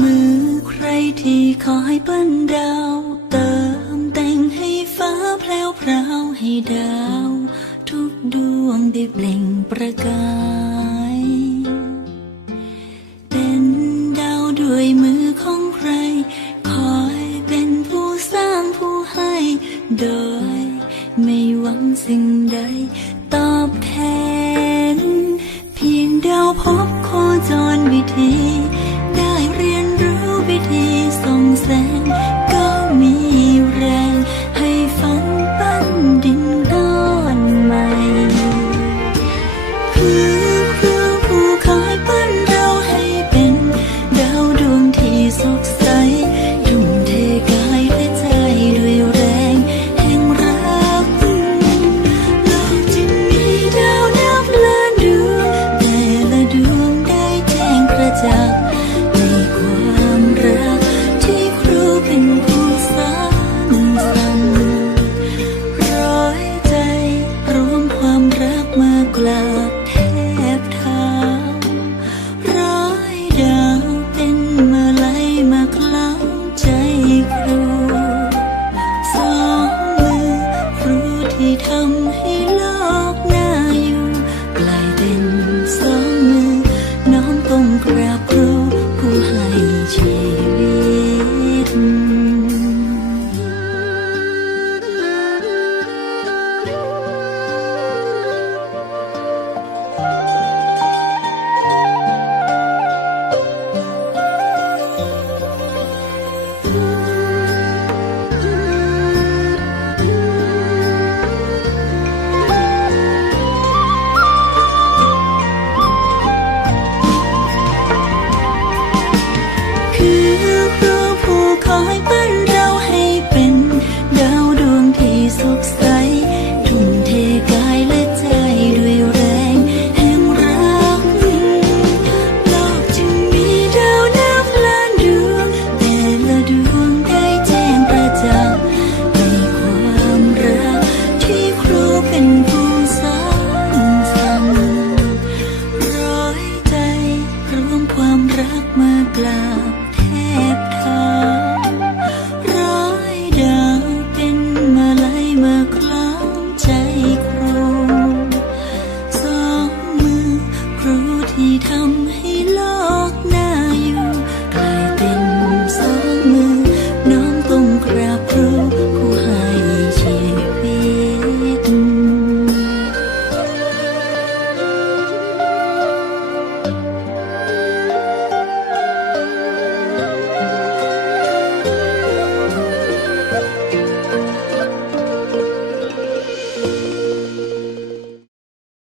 มือใครที่คอยปั้นดาว เติมแต่งให้ฟ้าแพรวพราวให้ดาว ทุกดวงได้เปล่งประกาย เป็นดาวด้วยมือของใคร คอยเป็นผู้สร้างผู้ให้ โดยไม่หวังสิ่งใด วิธี มากราบแทบเท้าร้อยดาวเป็นมาลัยมาคล้ำใจครูสองมือครูที่ทำให้ เป็นผู้สร้างสรรค์ร้อยใจรวมความรักมากราบ